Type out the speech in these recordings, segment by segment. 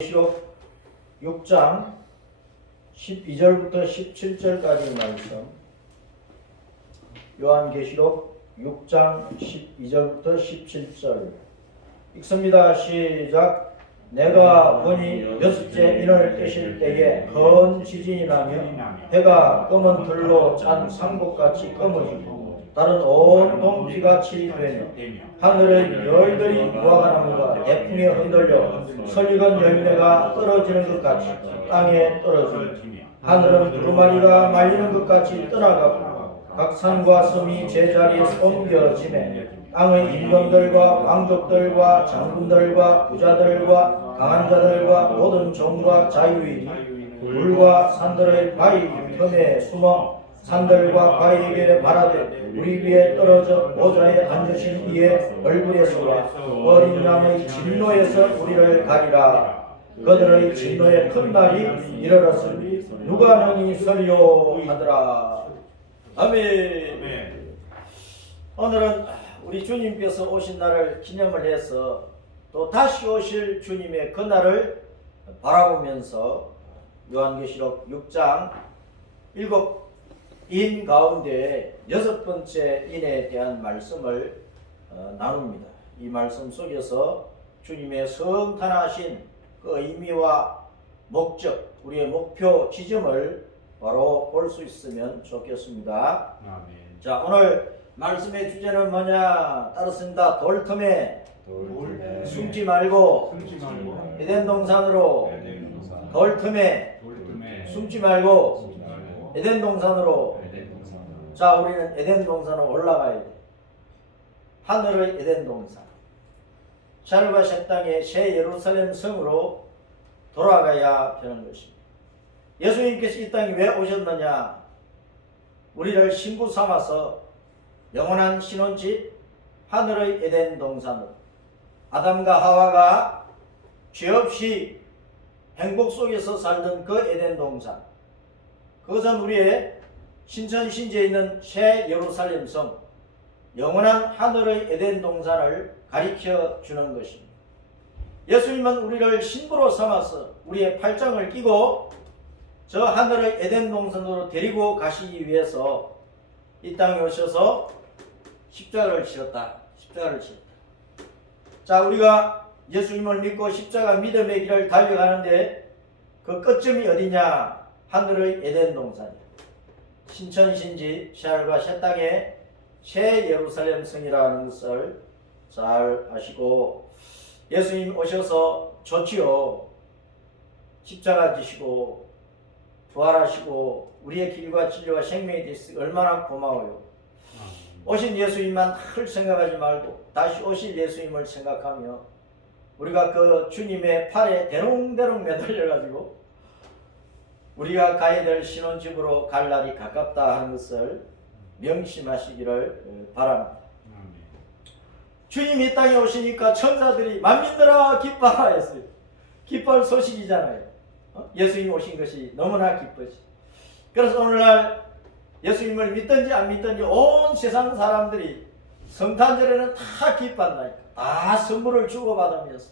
계시록 6장 12절부터 17절까지 말씀. 요한계시록 6장 12절부터 17절 읽습니다. 시작. 내가 보니 여섯째 인을 떼실 때에 큰 지진이 나며 해가 검은 들로 짠 상복같이 검어지고 다른 온통 비같이 되며 하늘의 열들이 무화과나무가 대풍에 흔들려 설익은 열매가 떨어지는 것 같이 땅에 떨어지며 하늘은 두루마리가 말리는 것 같이 떠나가고 각 산과 섬이 제자리에서 옮겨지매 땅의 임금들과 왕족들과 장군들과 부자들과 강한 자들과 모든 종과 자유인이 물과 산들의 바위 틈에 숨어 산들과 바위에게 말하되 우리 위에 떨어져 보좌에 앉으신 이의 얼굴에서와 어린 양의 진노에서 우리를 가리라. 그들의 진노의 큰 날이 이르렀으니 누가 능히 서리요 하더라. 아멘. 오늘은 우리 주님께서 오신 날을 기념을 해서 또 다시 오실 주님의 그 날을 바라보면서 요한계시록 6장 7인 가운데 6번째 인에 대한 말씀을 나눕니다. 이 말씀 속에서 주님의 성탄하신 그 의미와 목적, 우리의 목표 지점을 바로 볼 수 있으면 좋겠습니다. 아멘. 자, 오늘 말씀의 주제는 뭐냐? 따르습니다. 돌틈에 숨지 말고 에덴 동산으로. 돌틈에 숨지 말고 에덴 동산으로. 자, 우리는 에덴 동산으로 올라가야 돼. 하늘의 에덴 동산. 샬과 새 땅의 새 예루살렘 성으로 돌아가야 되는 것입니다. 예수님께서 이 땅에 왜 오셨느냐? 우리를 신부 삼아서 영원한 신혼집 하늘의 에덴 동산으로, 아담과 하와가 죄 없이 행복 속에서 살던 그 에덴 동산, 그것은 우리의 신천신지에 있는 새 예루살렘 성, 영원한 하늘의 에덴 동산을 가리켜 주는 것입니다. 예수님은 우리를 신부로 삼아서 우리의 팔짱을 끼고 저 하늘의 에덴 동산으로 데리고 가시기 위해서 이 땅에 오셔서 십자가를 지었다. 자, 우리가 예수님을 믿고 십자가 믿음의 길을 달려가는데 그 끝점이 어디냐? 하늘의 에덴 동산이야. 신천신지 샬과 새 땅의 새 예루살렘 성이라는 것을 잘 아시고, 예수님 오셔서 좋지요. 십자가 지시고 부활하시고 우리의 길과 진리와 생명이 되시니 얼마나 고마워요. 오신 예수님만 늘 생각하지 말고 다시 오실 예수님을 생각하며 우리가 그 주님의 팔에 대롱대롱 매달려가지고 우리가 가야 될 신혼집으로 갈 날이 가깝다 하는 것을 명심하시기를 바랍니다. 주님이 이 땅에 오시니까 천사들이 만민들아 기뻐하라 했어요. 기뻐할 소식이잖아요. 예수님 오신 것이 너무나 기쁘지. 그래서 오늘날 예수님을 믿든지 안 믿든지 온 세상 사람들이 성탄절에는 다 기뻐한다니까. 다 선물을 주고받으면서.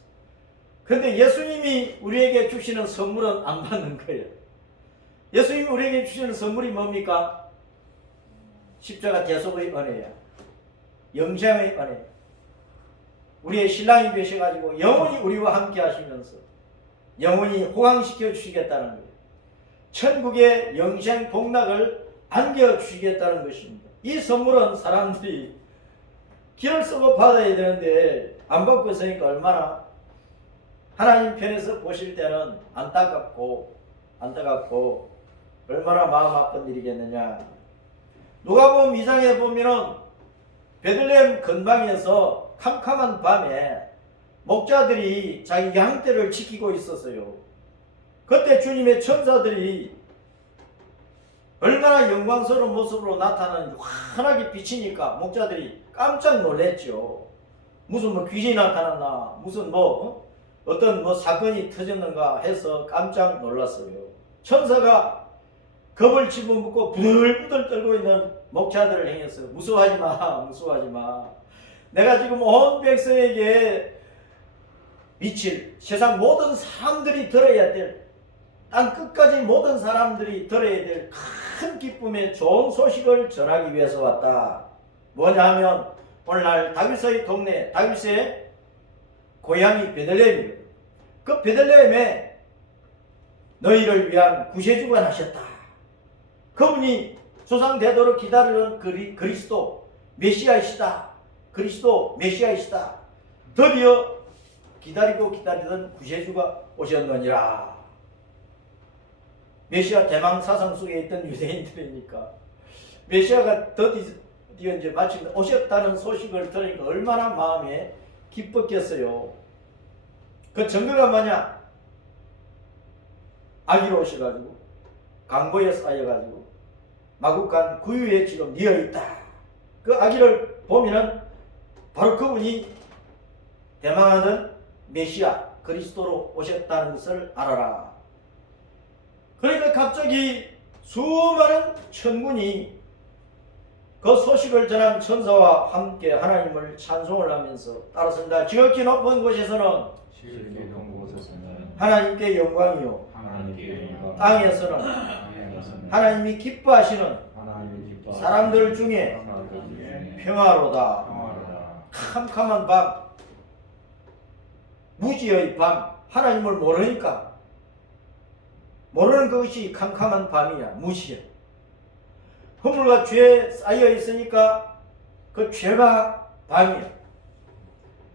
근데 예수님이 우리에게 주시는 선물은 안 받는 거예요. 예수님이 우리에게 주시는 선물이 뭡니까? 십자가 대속의 은혜야. 영생의 은혜. 우리의 신랑이 되셔가지고 영원히 우리와 함께 하시면서 영원히 호강시켜 주시겠다는 거예요. 천국의 영생 복락을 안겨주시겠다는 것입니다. 이 선물은 사람들이 길을 쓰고 받아야 되는데 안 받고 있으니까 얼마나 하나님 편에서 보실 때는 안타깝고 얼마나 마음 아픈 일이겠느냐. 누가복음 2장에 보면은 베들레헴 근방에서 캄캄한 밤에 목자들이 자기 양떼를 지키고 있었어요. 그때 주님의 천사들이 얼마나 영광스러운 모습으로 나타나는지 환하게 비치니까 목자들이 깜짝 놀랐죠. 무슨 귀신이 나타났나, 무슨 어떤 사건이 터졌는가 해서 깜짝 놀랐어요. 천사가 겁을 집어먹고 부들부들 떨고 있는 목자들을 향해서 무서워하지 마. 내가 지금 온 백성에게 미칠 세상 모든 사람들이 들어야 될, 땅 끝까지 모든 사람들이 들어야 될 큰 기쁨의 좋은 소식을 전하기 위해서 왔다. 뭐냐 하면 오늘날 다윗의 동네, 다윗의 고향이 베들레헴이거든. 그 베들레헴에 너희를 위한 구세주가 나셨다. 그분이 조상 대대로 기다리는 그리스도 메시아이시다. 그리스도 메시아이시다. 드디어 기다리고 기다리던 구세주가 오셨느니라. 메시아 대망 사상 속에 있던 유대인들이니까 메시아가 드디어 이제 마침 오셨다는 소식을 들으니까 얼마나 마음에 기뻤겠어요. 그 증거가 뭐냐? 아기로 오셔가지고 강보에 쌓여가지고 마구간 구유에 지금 뉘어있다. 그 아기를 보면은 바로 그분이 대망하던 메시아 그리스도로 오셨다는 것을 알아라. 그러니까 갑자기 수많은 천군이 그 소식을 전한 천사와 함께 하나님을 찬송을 하면서 따랐습니다. 지극히 높은 곳에서는 하나님께 영광이요, 땅에서는 하나님이 기뻐하시는 사람들 중에 평화로다. 캄캄한 밤, 무지의 밤, 하나님을 모르니까, 모르는 것이 캄캄한 밤이야, 무시야. 허물과 죄에 쌓여 있으니까 그 죄가 밤이야.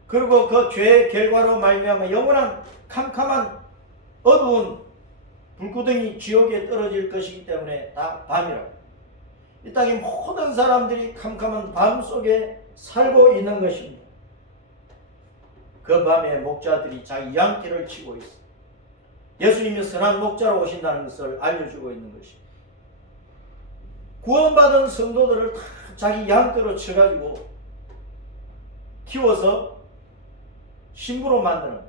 그리고 그 죄의 결과로 말미암아 영원한 캄캄한 어두운 불구덩이 지옥에 떨어질 것이기 때문에 다 밤이라고. 이 땅의 모든 사람들이 캄캄한 밤 속에 살고 있는 것입니다. 그 밤에 목자들이 자기 양떼를 치고 있어. 예수님이 선한 목자로 오신다는 것을 알려주고 있는 것입니다. 구원받은 성도들을 다 자기 양떼로 쳐가지고 키워서 신부로 만드는,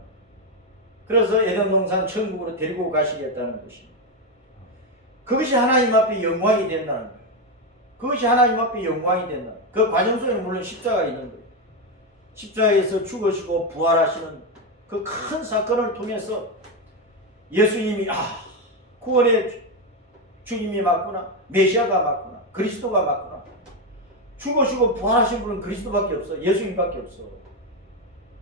그래서 에덴 동산 천국으로 데리고 가시겠다는 것입니다. 그것이 하나님 앞에 영광이 된다는 거예요. 그것이 하나님 앞에 영광이 된다. 그 과정 속에는 물론 십자가가 있는 거예요. 십자가에서 죽으시고 부활하시는 그 큰 사건을 통해서 예수님이 구원의 주님이 맞구나, 메시아가 맞구나, 그리스도가 맞구나. 죽으시고 부활하신 분은 그리스도밖에 없어. 예수님밖에 없어.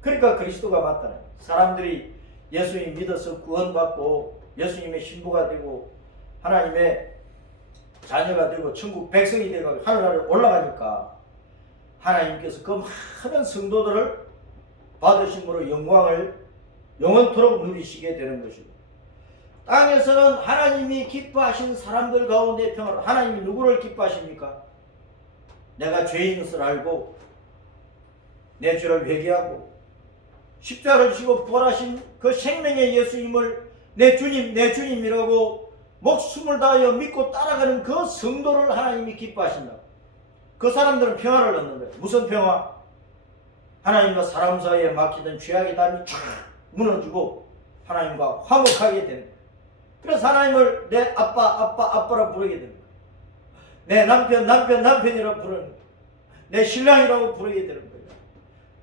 그러니까 그리스도가 맞다. 사람들이 예수님 믿어서 구원받고 예수님의 신부가 되고 하나님의 자녀가 되고 천국 백성이 되고 하늘나라에 올라가니까 하나님께서 그 많은 성도들을 받으심으로 영광을 영원토록 누리시게 되는 것이고, 땅에서는 하나님이 기뻐하신 사람들 가운데 평화로. 하나님이 누구를 기뻐하십니까? 내가 죄인 것을 알고 내 죄를 회개하고 십자가를 지고 부활하신 그 생명의 예수님을 내 주님, 내 주님이라고 목숨을 다하여 믿고 따라가는 그 성도를 하나님이 기뻐하신다. 그 사람들은 평화를 얻는 거예요. 무슨 평화? 하나님과 사람 사이에 막히던 죄악의 담이 쫙 무너지고 하나님과 화목하게 되는 거예요. 그래서 하나님을 내 아빠라 부르게 되는 거예요. 내 남편이라고 부르는 거예요. 내 신랑이라고 부르게 되는 거예요.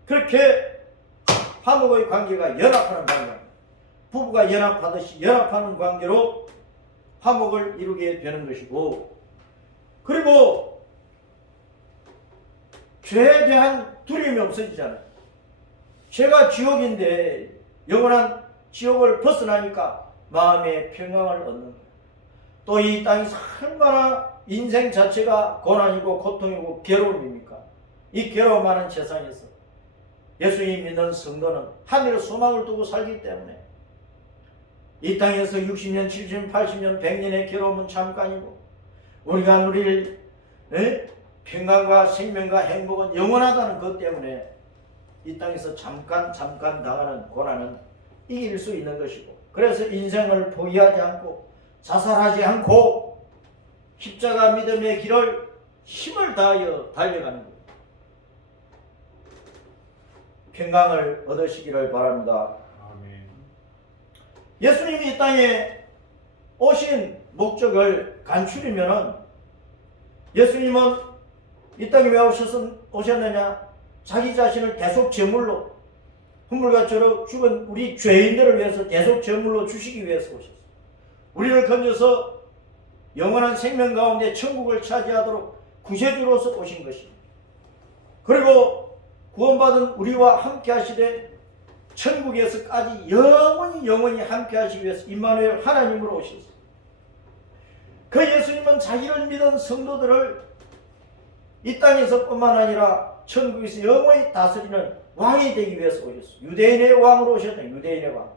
그렇게 화목의 관계가 연합하는 관계입니다. 부부가 연합하듯이 연합하는 관계로 화목을 이루게 되는 것이고, 그리고 죄에 대한 두려움이 없어지잖아요. 죄가 지옥인데 영원한 지옥을 벗어나니까 마음의 평강을 얻는 거예요. 또 이 땅이 얼마나 인생 자체가 고난이고 고통이고 괴로움입니까? 이 괴로움 많은 세상에서 예수님 믿는 성도는 하늘에 소망을 두고 살기 때문에 이 땅에서 60년, 70년, 80년, 100년의 괴로움은 잠깐이고 우리가 누릴 평강과 생명과 행복은 영원하다는 것 때문에 이 땅에서 잠깐 당하는 고난은 이길 수 있는 것이고, 그래서 인생을 포기하지 않고 자살하지 않고 십자가 믿음의 길을 힘을 다하여 달려가는 것, 평강을 얻으시기를 바랍니다. 아멘. 예수님이 이 땅에 오신 목적을 간추리면은, 예수님은 이 땅에 왜 오셨느냐? 자기 자신을 대속 제물로 hun물같이 죽은 우리 죄인들을 위해서 계속 제물로 주시기 위해서 오셨어요. 우리를 건져서 영원한 생명 가운데 천국을 차지하도록 구세주로서 오신 것입니다. 그리고 구원받은 우리와 함께 하시되 천국에서까지 영원히 함께 하시기 위해서 임마누엘 하나님으로 오셨어요. 그 예수님은 자기를 믿은 성도들을 이 땅에서뿐만 아니라 천국에서 영원히 다스리는 왕이 되기 위해서 오셨어요. 유대인의 왕으로 오셨다. 유대인의 왕.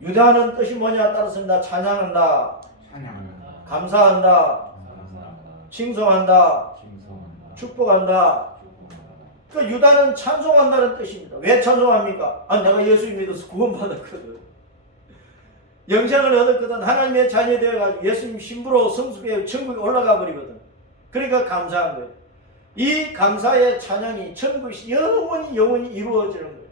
유다는 뜻이 뭐냐 따라서 찬양한다, 감사한다, 칭송한다, 축복한다. 그 유다는 찬송한다는 뜻입니다. 왜 찬송합니까? 내가 예수 믿어서 구원받았거든. 영생을 얻었거든. 하나님의 자녀 되어가지고 예수님 신부로 성수되어 천국에 올라가 버리거든. 그러니까 감사한 거예요. 이 감사의 찬양이 천국에서 영원히 이루어지는 거예요.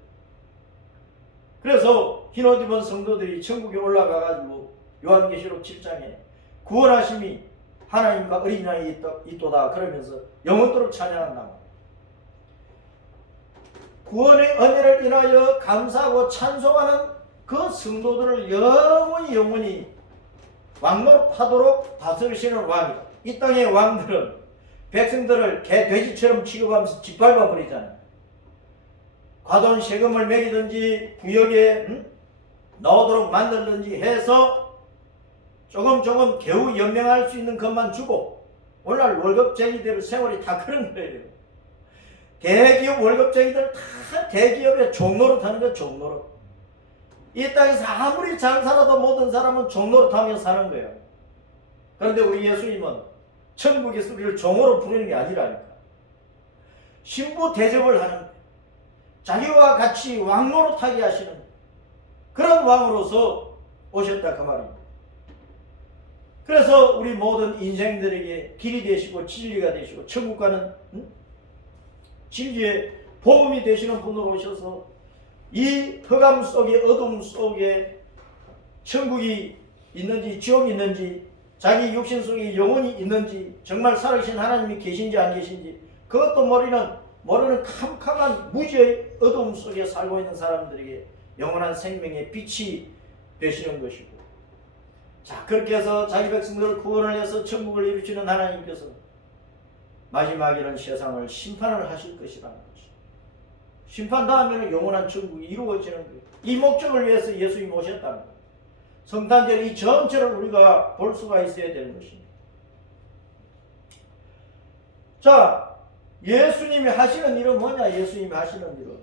그래서 흰옷 입은 성도들이 천국에 올라가가지고 요한계시록 7장에 구원하심이 하나님과 어린 양이 있도다 그러면서 영원토록 찬양한다. 구원의 은혜를 인하여 감사하고 찬송하는 그 성도들을 영원히 왕노릇하도록 다스리시는 왕이다. 이 땅의 왕들은 백성들을 개 돼지처럼 취급하면서 짓밟아 버리잖아요. 과돈 세금을 매기든지 구역에 나오도록 만들든지 해서 조금 겨우 연명할 수 있는 것만 주고 오늘날 월급쟁이들 세월이 다 그런 거예요. 대기업 월급쟁이들 다 대기업에 종노릇 하는 거예요. 종노릇. 이 땅에서 아무리 잘 살아도 모든 사람은 종노릇 하며 사는 거예요. 그런데 우리 예수님은 천국에서 우리를 종으로 부르는 게 아니라니까. 신부 대접을 하는 거예요. 자기와 같이 왕노릇하게 하시는 그런 왕으로서 오셨다 그 말입니다. 그래서 우리 모든 인생들에게 길이 되시고 진리가 되시고 천국 가는 진리의 복음이 되시는 분으로 오셔서 이 흑암 속에 어둠 속에 천국이 있는지 지옥이 있는지 자기 육신 속에 영혼이 있는지 정말 살아계신 하나님이 계신지 안 계신지 그것도 모르는 캄캄한 무지의 어둠 속에 살고 있는 사람들에게 영원한 생명의 빛이 되시는 것이고, 자 그렇게 해서 자기 백성들을 구원을 해서 천국을 이루시는 하나님께서 마지막에는 세상을 심판을 하실 것이라는 것이죠. 심판 다음에는 영원한 천국이 이루어지는 거예요. 이 목적을 위해서 예수님이 오셨다는 거예요. 성탄절 이 전체를 우리가 볼 수가 있어야 되는 것입니다. 자, 예수님이 하시는 일은 뭐냐? 예수님이 하시는 일은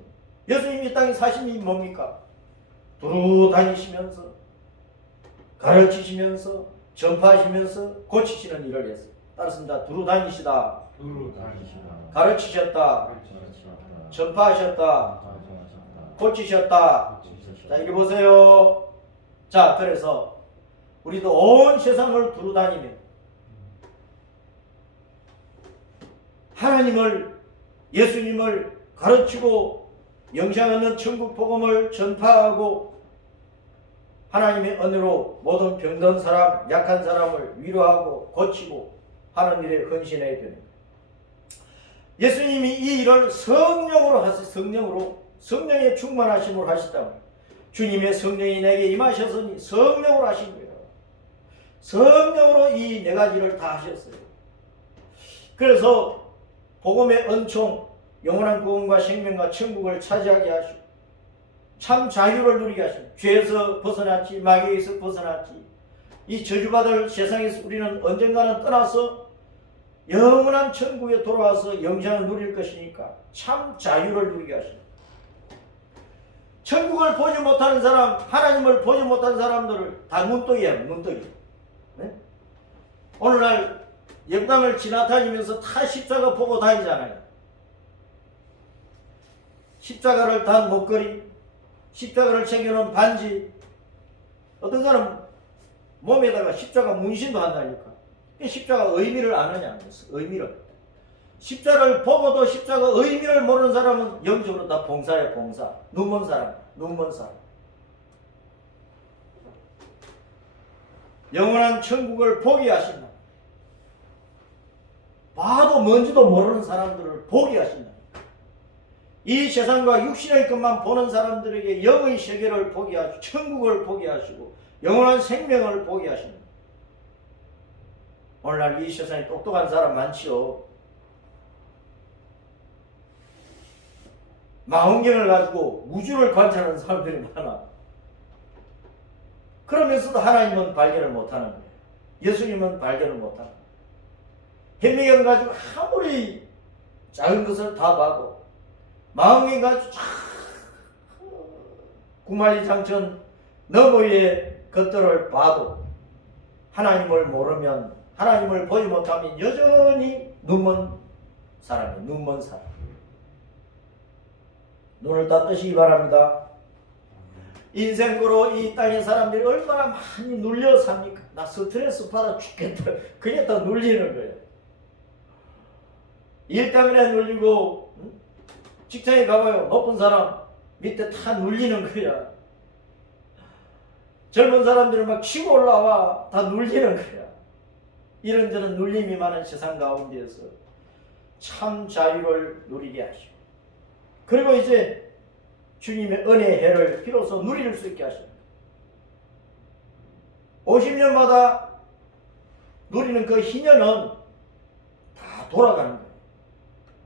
예수님이 이 땅에 사신 일이 뭡니까? 두루 다니시면서 가르치시면서 전파하시면서 고치시는 일을 했어요. 따랐습니다. 두루 다니시다, 가르치셨다, 전파하셨다, 고치셨다. 자, 이렇게 보세요. 자, 그래서 우리도 온 세상을 두루 다니며 하나님을, 예수님을 가르치고 영생 얻는 천국 복음을 전파하고 하나님의 은혜로 모든 병든 사람, 약한 사람을 위로하고 고치고 하는 일에 헌신해야 됩니다. 예수님이 이 일을 성령으로 하세요. 성령의 충만하심으로 하시다. 주님의 성령이 내게 임하셨으니 성령으로 하신 거예요. 성령으로 이 네 가지를 다 하셨어요. 그래서 복음의 은총, 영원한 구원과 생명과 천국을 차지하게 하시고 참 자유를 누리게 하시고 죄에서 벗어났지, 마귀에서 벗어났지, 이 저주받을 세상에서 우리는 언젠가는 떠나서 영원한 천국에 돌아와서 영생을 누릴 것이니까 참 자유를 누리게 하시고, 천국을 보지 못하는 사람, 하나님을 보지 못하는 사람들을 다 눈덩이야, 눈덩이. 네? 오늘날 영당을 지나다니면서 다 십자가 보고 다니잖아요. 십자가를 단 목걸이, 십자가를 챙겨놓은 반지, 어떤 사람은 몸에다가 십자가 문신도 한다니까. 십자가 의미를 아느냐, 의미를. 십자가를 보고도 십자가 의미를 모르는 사람은 영적으로 다 봉사야, 봉사. 눈먼 사람. 영원한 천국을 보게 하신다. 봐도 뭔지도 모르는 사람들을 보게 하신다. 이 세상과 육신의 것만 보는 사람들에게 영의 세계를 보게 하시고 천국을 보게 하시고 영원한 생명을 보게 하십니다. 오늘날 이 세상에 똑똑한 사람 많지요. 망원경을 가지고 우주를 관찰하는 사람들이 많아. 그러면서도 하나님은 발견을 못하는 거예요. 예수님은 발견을 못하는 거예요. 현미경 가지고 아무리 작은 것을 다 봐도 망원경 가지고 구만리장천 너머의 것들을 봐도 하나님을 모르면, 하나님을 보지 못하면 여전히 눈먼 사람이에요. 눈먼 사람. 눈을 다 뜨시기 바랍니다. 인생으로 이 땅의 사람들이 얼마나 많이 눌려 삽니까? 나 스트레스 받아 죽겠다. 그게 다 눌리는 거예요. 일 때문에 눌리고, 직장에 가봐요. 높은 사람 밑에 다 눌리는 거야. 젊은 사람들은 막 치고 올라와. 다 눌리는 거야. 이런저런 눌림이 많은 세상 가운데에서 참 자유를 누리게 하시고, 그리고 이제 주님의 은혜의 해를 비로소 누릴 수 있게 하십니다. 50년마다 누리는 그 희년은 다 돌아가는 거예요.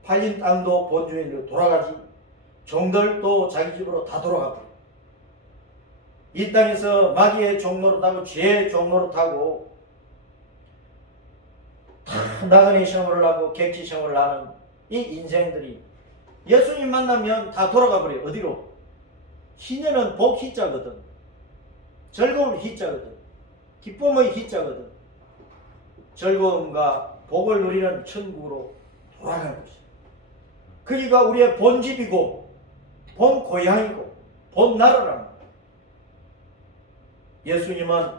팔린 땅도 본주인으로 돌아가지, 종들도 자기 집으로 다 돌아가고, 이 땅에서 마귀의 종노릇하고 죄의 종노릇하고 다 나그네 생활을 하고 객지 생활을 하는 이 인생들이 예수님 만나면 다 돌아가 버려요. 어디로? 희년은 복 희자거든. 즐거운 희자거든. 기쁨의 희자거든. 즐거움과 복을 누리는 천국으로 돌아가는 것이죠. 거기가 우리의 본집이고 본 고향이고 본 나라랍니다. 예수님은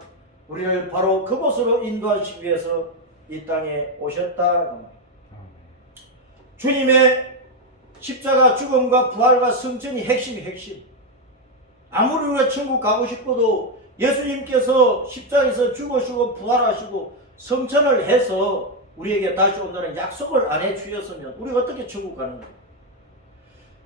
우리를 바로 그곳으로 인도하시기 위해서 이 땅에 오셨다. 주님의 십자가 죽음과 부활과 승천이 핵심이 핵심. 아무리 우리가 천국 가고 싶어도 예수님께서 십자가에서 죽으시고 부활하시고 승천을 해서 우리에게 다시 온다는 약속을 안 해주셨으면 우리가 어떻게 천국 가는 거예요?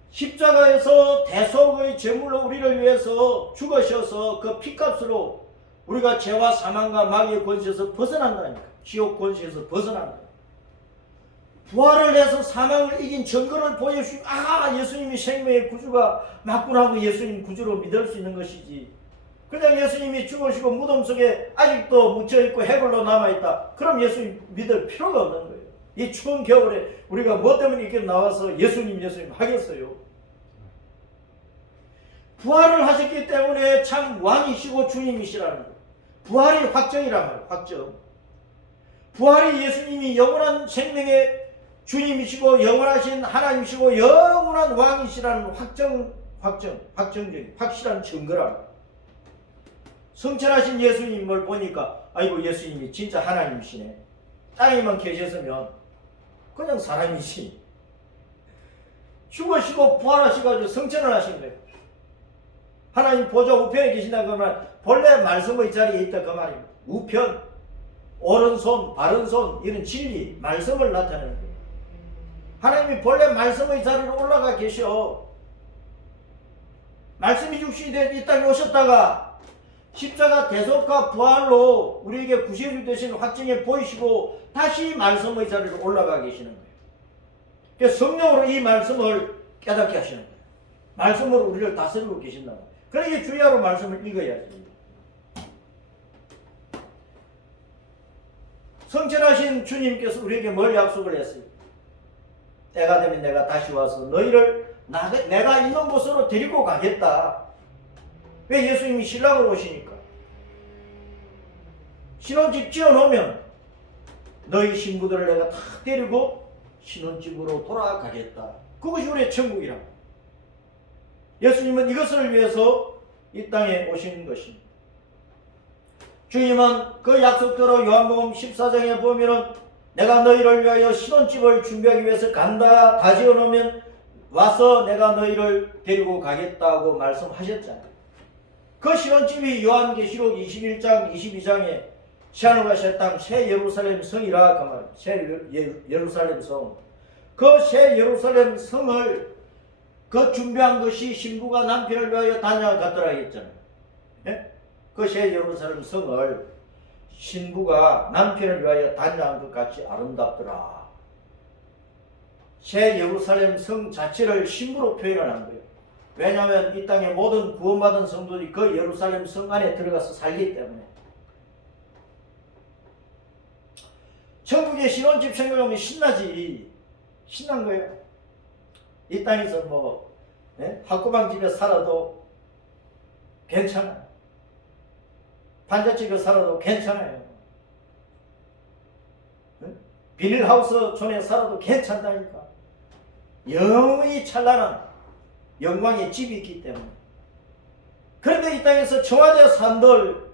십자가에서 대속의 제물로 우리를 위해서 죽으셔서 그 피값으로 우리가 죄와 사망과 마귀의 권세에서 벗어난다니까. 지옥 권세에서 벗어난다. 부활을 해서 사망을 이긴 증거를 보여주시고, 예수님이 생명의 구주가 맞구나 하고 예수님 구주로 믿을 수 있는 것이지, 그냥 예수님이 죽으시고 무덤 속에 아직도 묻혀있고 해골로 남아있다, 그럼 예수님 믿을 필요가 없는 거예요. 이 추운 겨울에 우리가 뭐 때문에 이렇게 나와서 예수님 하겠어요? 부활을 하셨기 때문에 참 왕이시고 주님이시라는 거예요. 부활이 확정이란 말이에요. 확정. 부활이 예수님이 영원한 생명의 주님이시고 영원하신 하나님이시고 영원한 왕이시라는 확정적인 확실한 증거랍니다. 성천하신 예수님을 보니까 아이고 예수님이 진짜 하나님이시네. 땅에만 계셨으면 그냥 사람이시. 죽으시고 부활하시고 성천을 하신 거예요. 하나님 보좌 우편에 계신다 그러면 본래 말씀의 자리에 있다 그 말입니다. 우편, 오른손, 바른손 이런 진리, 말씀을 나타내는 거예요. 하나님이 본래 말씀의 자리로 올라가 계셔. 말씀이 육신이 된 이 땅에 오셨다가 십자가 대속과 부활로 우리에게 구세주 되신 확증에 보이시고 다시 말씀의 자리로 올라가 계시는 거예요. 그래서 성령으로 이 말씀을 깨닫게 하시는 거예요. 말씀으로 우리를 다스리고 계신다. 그러니까 주야로 말씀을 읽어야지. 성천하신 주님께서 우리에게 뭘 약속을 했어요? 때가 되면 내가 다시 와서 너희를 내가 있는 곳으로 데리고 가겠다. 왜? 예수님이 신랑으로 오시니까. 신혼집 지어놓으면 너희 신부들을 내가 다 데리고 신혼집으로 돌아가겠다. 그것이 우리의 천국이라. 예수님은 이것을 위해서 이 땅에 오신 것입니다. 주님은 그 약속대로 요한복음 14장에 보면은 내가 너희를 위하여 신혼집을 준비하기 위해서 간다. 다 지어놓으면 와서 내가 너희를 데리고 가겠다고 말씀하셨잖아요. 그 신혼집이 요한계시록 21장 22장에 새하늘과 새 땅 새 예루살렘 성이라 그 말입니다. 새 예루살렘 성. 그 새 예루살렘 성을 그 준비한 것이 신부가 남편을 위하여 단장을 갖더라 했잖아요. 예? 그 새 예루살렘 성을 신부가 남편을 위하여 단장한 것 같이 아름답더라. 새 예루살렘 성 자체를 신부로 표현을 한 거예요. 왜냐하면 이 땅의 모든 구원받은 성도들이 그 예루살렘 성 안에 들어가서 살기 때문에. 천국의 신혼집 생각하면 신나지. 신난 거예요. 이 땅에서 뭐 학구방 집에 살아도 괜찮아요. 반잣집에 살아도 괜찮아요. 비닐하우스 존에 살아도 괜찮다니까. 영원히 찬란한 영광의 집이 있기 때문에. 그런데 이 땅에서 청와대 산들,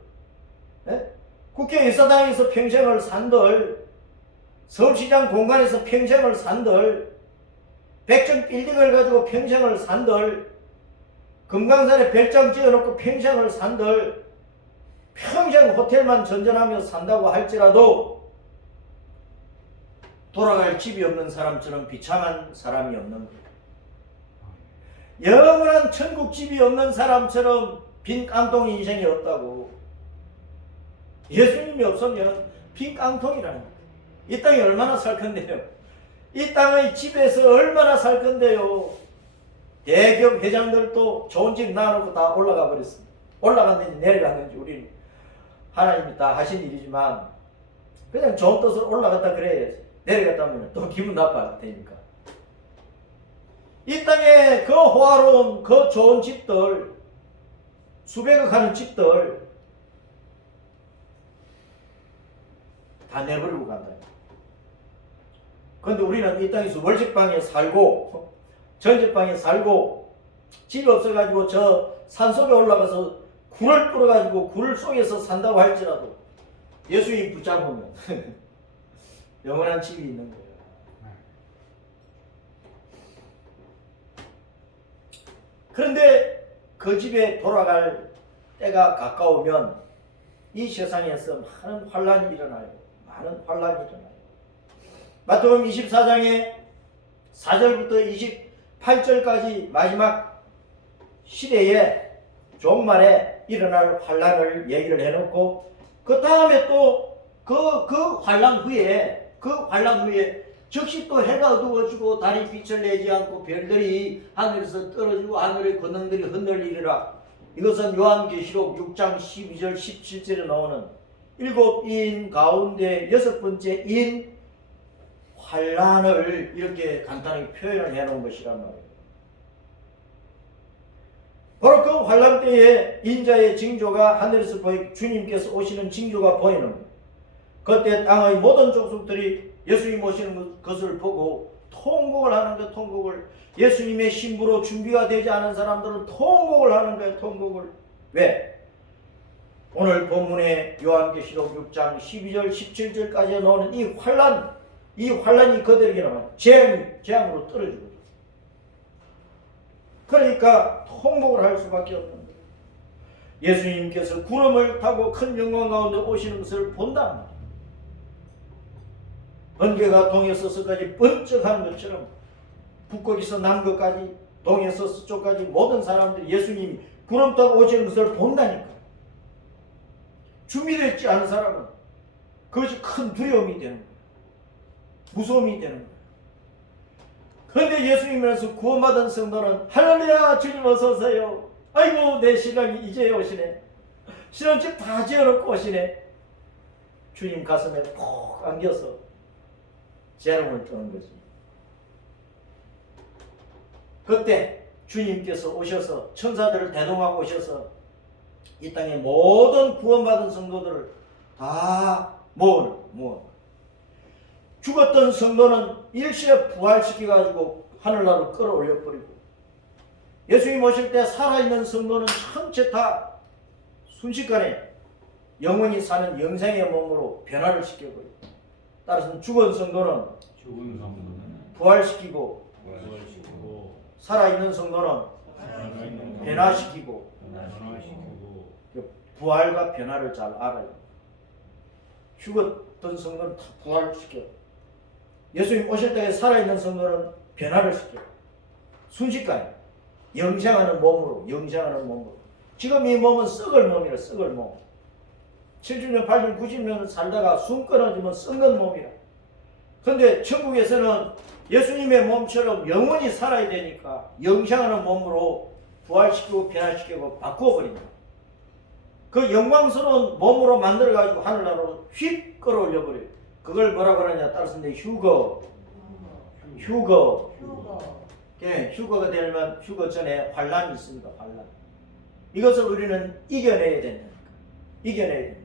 국회의사당에서 평생을 산들, 서울시장 공간에서 평생을 산들, 백정 빌딩을 가지고 평생을 산들, 금강산에 별장 지어놓고 평생을 산들, 평생 호텔만 전전하며 산다고 할지라도 돌아갈 집이 없는 사람처럼 비참한 사람이 없는 거예요. 영원한 천국 집이 없는 사람처럼 빈 깡통 인생이 없다고. 예수님이 없으면 빈 깡통이라는 거예요. 이 땅에 얼마나 살 건데요. 이 땅의 집에서 얼마나 살 건데요. 대기업 회장들도 좋은 집 놔놓고 다 올라가 버렸습니다. 올라갔는지 내려갔는지 우리는 하나님이 다 하신 일이지만 그냥 좋은 뜻으로 올라갔다 그래야지. 내려갔다면 또 기분 나빠할 테니까. 이 땅에 그 호화로운 그 좋은 집들, 수백억 하는 집들 다 내버리고 간다. 그런데 우리는 이 땅에서 월식방에 살고 전집방에 살고 집이 없어가지고 저 산속에 올라가서 굴을 뿌려가지고 굴 속에서 산다고 할지라도 예수님 붙잡으면 영원한 집이 있는 거예요. 그런데 그 집에 돌아갈 때가 가까우면 이 세상에서 많은 환란이 일어나요. 많은 환란이 일어나요. 마태복음 24장에 4절부터 28절까지 마지막 시대에 종말에 일어날 환란을 얘기를 해놓고 그 다음에 또 그 환란 후에 즉시 또 해가 어두워지고 달이 빛을 내지 않고 별들이 하늘에서 떨어지고 하늘의 권능들이 흔들리리라. 이것은 요한계시록 6장 12절 17절에 나오는 7인 가운데 6번째 인 환란을 이렇게 간단하게 표현을 해놓은 것이란 말이에요. 바로 그 환란 때에 인자의 징조가 하늘에서 주님께서 오시는 징조가 보이는 거예요. 그때 땅의 모든 족속들이 예수님 오시는 것을 보고 통곡을 하는 거예요. 통곡을. 예수님의 신부로 준비가 되지 않은 사람들은 통곡을 하는 거예요. 통곡을. 왜? 오늘 본문의 요한계시록 6장 12절 17절까지 나오는 이 환란이 그들에게 나와요. 재앙으로 떨어지거든요. 그러니까 통곡을 할 수밖에 없는 거예요. 예수님께서 구름을 타고 큰 영광 가운데 오시는 것을 본다. 번개가 동에서 서까지 번쩍하는 것처럼 북극에서 남극까지 동에서 서쪽까지 모든 사람들이 예수님이 구름 타고 오시는 것을 본다니까. 준비되어 있지 않은 사람은 그것이 큰 두려움이 되는 거예요. 무서움이 되는 거예요. 그런데 예수님에서 구원받은 성도는 할렐루야 주님 어서 오세요. 아이고 내 신랑이 이제 오시네. 신혼집 다 지어놓고 오시네. 주님 가슴에 푹 안겨서 재롱을 떠는 거지. 그때 주님께서 오셔서 천사들을 대동하고 오셔서 이 땅의 모든 구원받은 성도들을 다 모으는 죽었던 성도는 일시에 부활시켜가지고 하늘나라로 끌어올려버리고 예수님 오실 때 살아있는 성도는 전체 다 순식간에 영원히 사는 영생의 몸으로 변화를 시켜버리고 따라서 죽은 성도는 부활시키고 살아있는 성도는 변화시키고 부활과 변화를 잘 알아요. 죽었던 성도는 다 부활시켜. 예수님 오실 때 살아있는 성도는 변화를 시켜요. 순식간에 영생하는 몸으로, 영생하는 몸으로. 지금 이 몸은 썩을 몸이라, 썩을 몸. 70년, 80년, 90년 살다가 숨 끊어지면 썩는 몸이라. 근데 천국에서는 예수님의 몸처럼 영원히 살아야 되니까 영생하는 몸으로 부활시키고 변화시키고 바꾸어버린다. 그 영광스러운 몸으로 만들어가지고 하늘나라로 휙 끌어올려버려요. 그걸 뭐라고 그러냐 따라서 휴거. 예, 휴거가 되려면 휴거 전에 환란이 있습니다. 환란. 이것을 우리는 이겨내야 된다니까. 이겨내야 된다.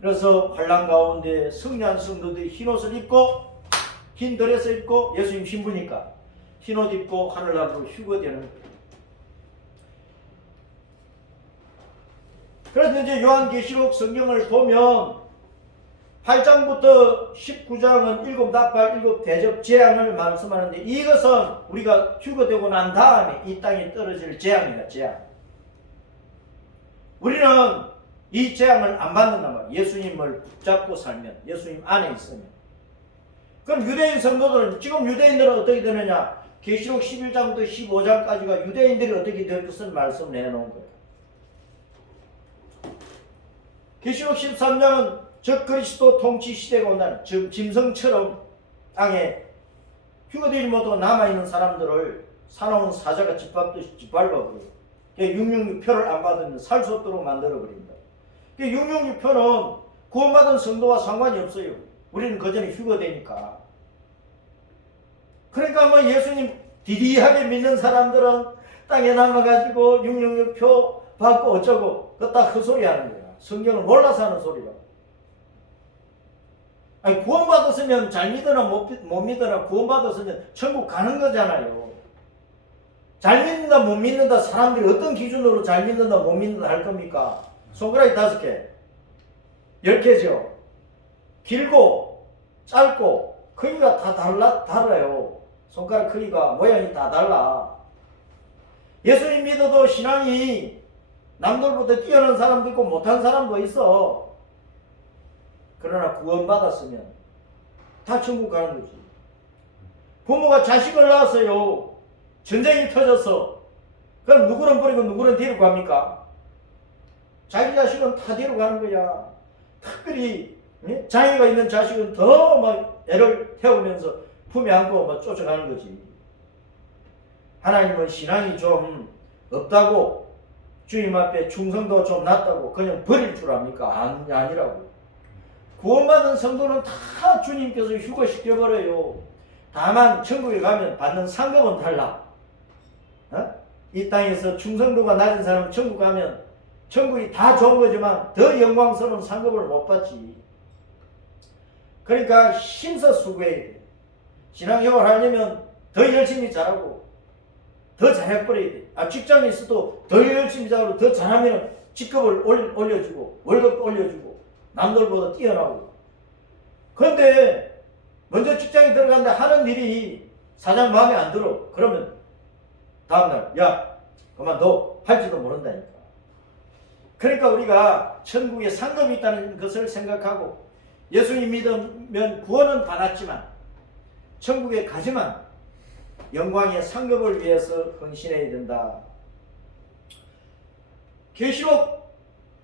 그래서 환란 가운데 승리한 성도들이 흰옷을 입고 흰 드레스 입고 예수님 신부니까 흰옷 입고 하늘나라로 휴거되는 거예요. 그래서 이제 요한계시록 성경을 보면 8장부터 19장은 일곱 나팔, 일곱 대접 재앙을 말씀하는데 이것은 우리가 휴거되고 난 다음에 이 땅에 떨어질 재앙이다. 재앙. 우리는 이 재앙을 안 받는단 말이야. 예수님을 붙잡고 살면, 예수님 안에 있으면. 그럼 유대인 성도들은, 지금 유대인들은 어떻게 되느냐? 계시록 11장부터 15장까지가 유대인들이 어떻게 될 것을 말씀을 해놓은 거예요. 계시록 13장은 저 그리스도 통치 시대가 온다는 짐승처럼 땅에 휴거되지 못하고 남아있는 사람들을 사나운 사자가 짓밟듯이 짓밟아버려요. 666표를 안 받으면 살 수 없도록 만들어버린다. 666표는 구원받은 성도와 상관이 없어요. 우리는 그전에 휴거되니까. 그러니까 뭐 예수님 디디하게 믿는 사람들은 땅에 남아가지고 666표 받고 어쩌고 그거 다 헛소리 하는 거야. 성경을 몰라서 하는 소리라. 아니 구원받았으면 잘 믿으나 못 믿으나 구원받았으면 천국 가는 거잖아요. 잘 믿는다 못 믿는다 사람들이 어떤 기준으로 잘 믿는다 못 믿는다 할 겁니까? 손가락이 5개 10개죠. 길고 짧고 크기가 다 달라요. 손가락 크기가 모양이 다 달라. 예수님 믿어도 신앙이 남들보다 뛰어난 사람도 있고 못한 사람도 있어. 그러나 구원받았으면 다 천국 가는 거지. 부모가 자식을 낳았어요. 전쟁이 터졌어. 그럼 누구는 버리고 누구는 데리고 갑니까? 자기 자식은 다 데리고 가는 거야. 특별히 장애가 있는 자식은 더 막 애를 태우면서 품에 안고 막 쫓아가는 거지. 하나님은 신앙이 좀 없다고 주님 앞에 충성도 좀 낮다고 그냥 버릴 줄 압니까? 아니라고. 구원받은 성도는 다 주님께서 휴거시켜버려요. 다만 천국에 가면 받는 상급은 달라. 이 땅에서 충성도가 낮은 사람은 천국 가면 천국이 다 좋은 거지만 더 영광스러운 상급을 못 받지. 그러니까 힘써 수고해야 돼. 신앙생활 하려면 더 열심히 잘하고 더 잘해버려야 돼. 직장에 있어도 더 열심히 잘하고 더 잘하면 직급을 올려주고 월급 올려주고 남들보다 뛰어나고. 그런데 먼저 직장에 들어갔는데 하는 일이 사장 마음에 안 들어. 그러면 다음날 야 그만둬 할지도 모른다니까. 그러니까 우리가 천국에 상급이 있다는 것을 생각하고 예수님 믿으면 구원은 받았지만 천국에 가지만 영광의 상급을 위해서 헌신해야 된다. 계시록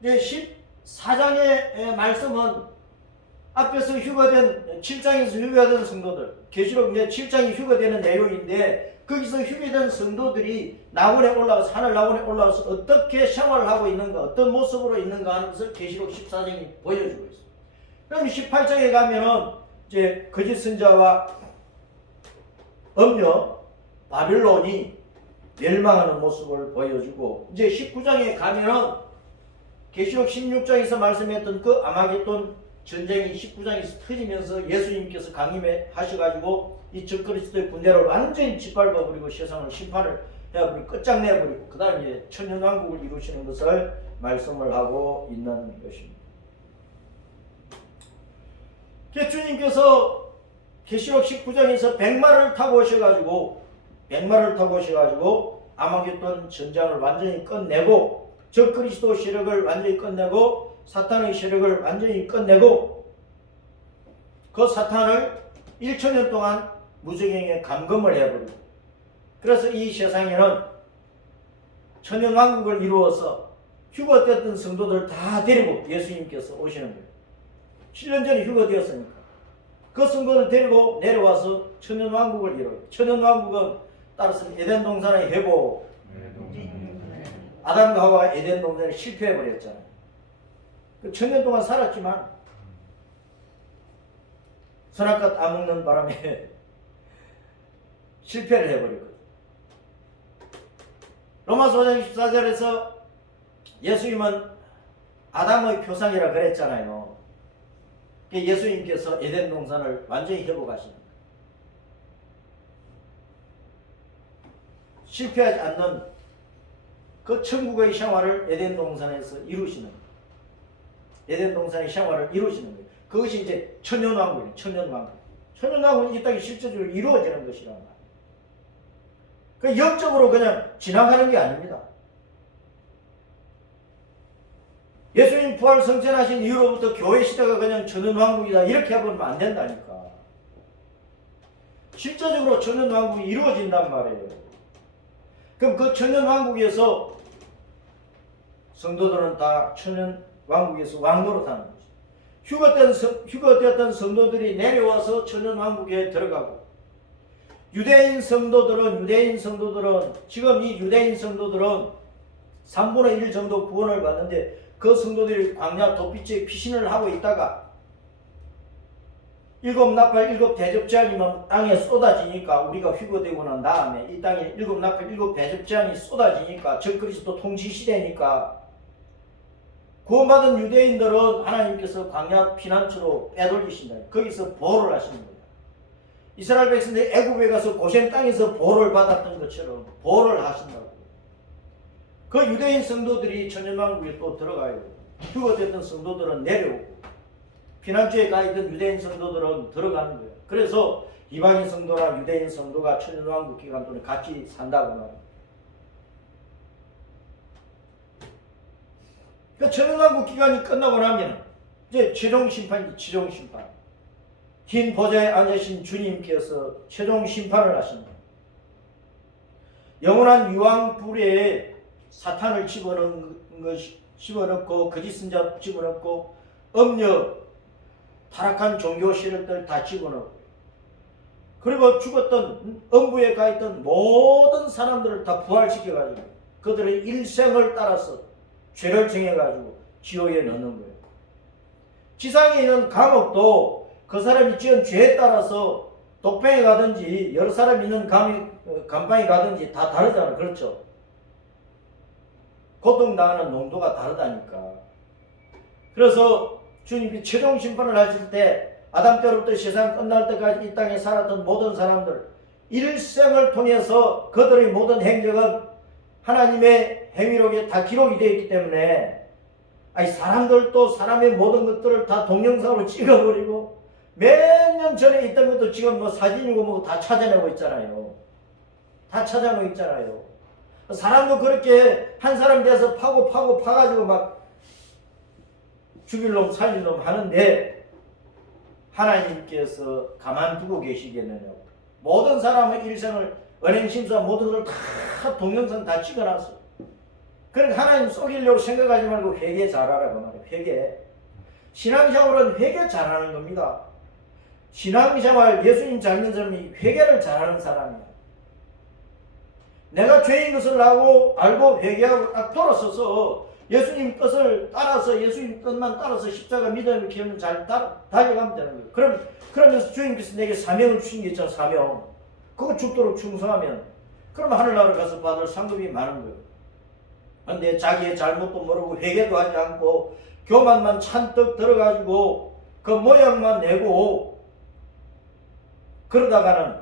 14장의 말씀은 앞에서 휴거된 7장에서 휴거된 성도들, 계시록 7장이 휴거되는 내용인데 거기서 휴거된 성도들이 낙원에 올라가서 하늘 낙원에 올라가서 어떻게 생활을 하고 있는가, 어떤 모습으로 있는가 하는 것을 계시록 14장이 보여주고 있습니다. 그럼 18장에 가면은 이제 거짓 선자와 음녀 바빌론이 멸망하는 모습을 보여주고, 이제 19장에 가면은 계시록 16장에서 말씀했던 그 아마겟돈 전쟁이 19장에서 터지면서 예수님께서 강림해 하셔가지고 이 적그리스도의 군대를 완전히 짓밟아버리고 세상을 심판을 해버리고 끝장내버리고 그 다음에 이제 천년왕국을 이루시는 것을 말씀을 하고 있는 것입니다. 주님께서 계시록 19장에서 백마를 타고 오셔가지고 아마겟돈 전장을 완전히 끝내고 적그리스도 세력을 완전히 끝내고 사탄의 세력을 완전히 끝내고 그 사탄을 1000년 동안 무저갱에 감금을 해버리고 그래서 이 세상에는 천연왕국을 이루어서 휴거되었던 성도들 다 데리고 예수님께서 오시는 거예요. 7년 전에 휴거되었으니까. 그 성도를 데리고 내려와서 천연왕국을 이뤄요. 천연왕국은 따라서 에덴 동산의 회복, 아담과 하와가 에덴 동산에 실패해버렸잖아요. 그 천년 동안 살았지만 선악과 따먹는 바람에 실패를 해버렸거든요. 로마서 5장 14절에서 예수님은 아담의 표상이라 그랬잖아요. 예수님께서 에덴 동산을 완전히 회복하시는 거예요. 실패하지 않는 그 천국의 생활을 에덴 동산에서 이루시는 거예요. 에덴 동산의 생활을 이루시는 거예요. 그것이 이제 천년왕국이에요. 천년왕국. 천년왕국은 이 땅에 실제적으로 이루어지는 것이란 말이에요. 그 영적으로 그냥 지나가는 게 아닙니다. 예수님 부활 성천하신 이후로부터 교회 시대가 그냥 천년왕국이다 이렇게 해보면 안 된다니까. 실제적으로 천년왕국이 이루어진단 말이에요. 그럼 그 천년왕국에서 성도들은 다 천년왕국에서 왕노릇하는 거죠. 휴거되었던 성도들이 내려와서 천년왕국에 들어가고 유대인 성도들은 지금 이 유대인 성도들은 3분의 1 정도 구원을 받는데 그 성도들이 광야 도피지에 피신을 하고 있다가 일곱 나팔 일곱 대접재앙이 땅에 쏟아지니까 우리가 휴거되고 난 다음에 이 땅에 일곱 나팔 일곱 대접재앙이 쏟아지니까 적그리스도 통치 시대니까 구원받은 유대인들은 하나님께서 광야 피난처로 빼돌리신다. 거기서 보호를 하시는 거예요. 이스라엘 백성들이 애굽에 가서 고센 땅에서 보호를 받았던 것처럼 보호를 하신다고. 그 유대인 성도들이 천년왕국에 또 들어가요. 휴거됐던 성도들은 내려오고 피난처에 가 있던 유대인 성도들은 들어가는 거예요. 그래서 이방인 성도나 유대인 성도가 천년왕국 기간 동안 같이 산다고 말합니다. 그 천년왕국 기간이 끝나고 나면 이제 최종 심판이지. 최종 심판. 흰 보좌에 앉으신 주님께서 최종 심판을 하십니다. 영원한 유황불에 사탄을 집어넣고 거짓 선자 집어넣고 음력 타락한 종교 세력들 다 집어넣고 그리고 죽었던 음부에 가 있던 모든 사람들을 다 부활시켜가지고 그들의 일생을 따라서 죄를 정해가지고 지옥에 넣는 거예요. 지상에 있는 감옥도 그 사람이 지은 죄에 따라서 독방에 가든지 여러 사람 있는 감방에 가든지 다 다르잖아요. 그렇죠? 고통당하는 농도가 다르다니까. 그래서 주님이 최종 심판을 하실 때 아담 때로부터 세상 끝날 때까지 이 땅에 살았던 모든 사람들 일생을 통해서 그들의 모든 행적은 하나님의 행위록에 다 기록이 되어 있기 때문에 사람들도 사람의 모든 것들을 다 동영상으로 찍어버리고 몇 년 전에 있던 것도 지금 뭐 사진이고 뭐 다 찾아내고 있잖아요. 다 찾아내고 있잖아요. 사람도 그렇게 한 사람 돼서 파가지고 막 죽일 놈 살릴 놈 하는데 하나님께서 가만두고 계시겠느냐고. 모든 사람의 일생을 은행심사 모든 걸 다 동영상 다 찍어놨어. 그러니까 하나님 속이려고 생각하지 말고 회개 잘하라고 말이에요. 회개. 신앙생활은 회개 잘하는 겁니다. 신앙생활 예수님 잘 믿는 사람이 회개를 잘하는 사람이야. 내가 죄인 것을 알고 회개하고 딱 돌아서서 예수님 뜻을 따라서 예수님 뜻만 따라서 십자가 믿음을 기하면 잘 달려가면 되는 거예요. 그러면서 주님께서 내게 사명을 주신 게 있잖아. 사명. 그거 죽도록 충성하면 그러면 하늘나라에 가서 받을 상급이 많은 거예요. 그런데 자기의 잘못도 모르고 회개도 하지 않고 교만만 찬뜩 들어가지고 그 모양만 내고 그러다가는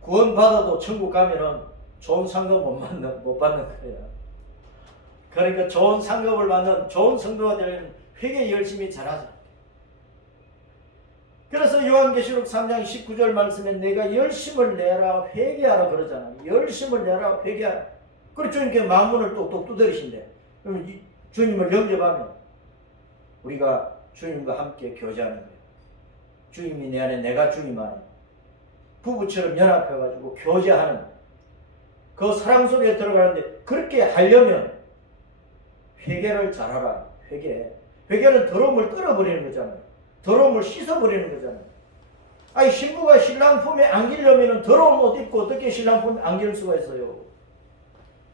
구원받아도 천국 가면은 좋은 상급 못 받는 거야. 그러니까 좋은 상급을 받는 좋은 성도가 되려면 회개 열심히 잘하자. 그래서 요한계시록 3장 19절 말씀에 내가 열심을 내라 회개하라 그러잖아요. 열심을 내라 회개하라. 그리고 주님께 마음문을 똑똑 두드리신대. 그럼 주님을 영접하면 우리가 주님과 함께 교제하는 거예요. 주님이 내 안에 내가 주님 안에. 부부처럼 연합해가지고 교제하는 그 사랑 속에 들어가는데, 그렇게 하려면 회개를 잘하라. 회개는 더러움을 끌어버리는 거잖아요. 더러움을 씻어버리는 거잖아요. 아니, 신부가 신랑 품에 안기려면 더러운 옷 입고 어떻게 신랑 품에 안길 수가 있어요?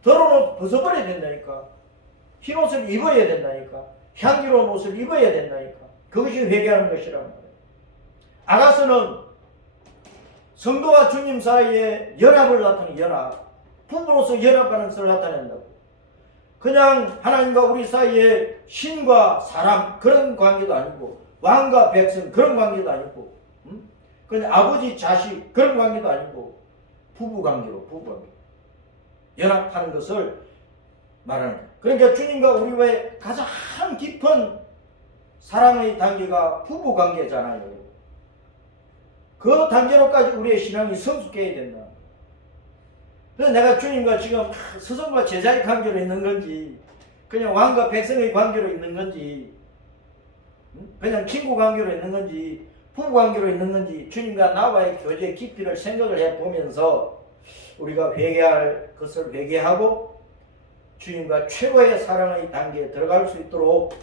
더러운 옷 벗어버려야 된다니까. 흰 옷을 입어야 된다니까. 향기로운 옷을 입어야 된다니까. 그것이 회개하는 것이란 말이에요. 아가서는 성도와 주님 사이에 연합을 나타내는, 연합. 부부로서 연합하는 것을 나타낸다고. 그냥 하나님과 우리 사이에 신과 사람 그런 관계도 아니고, 왕과 백성 그런 관계도 아니고, 그냥 아버지 자식 그런 관계도 아니고, 부부관계로 연합하는 것을 말하는 거예요. 그러니까 주님과 우리와의 가장 깊은 사랑의 단계가 부부관계잖아요. 그 단계로까지 우리의 신앙이 성숙해야 된다. 그래서 내가 주님과 지금 스승과 제자의 관계로 있는 건지, 그냥 왕과 백성의 관계로 있는 건지, 그냥 친구 관계로 있는 건지, 부부 관계로 있는 건지, 주님과 나와의 교제 깊이를 생각을 해보면서 우리가 회개할 것을 회개하고 주님과 최고의 사랑의 단계에 들어갈 수 있도록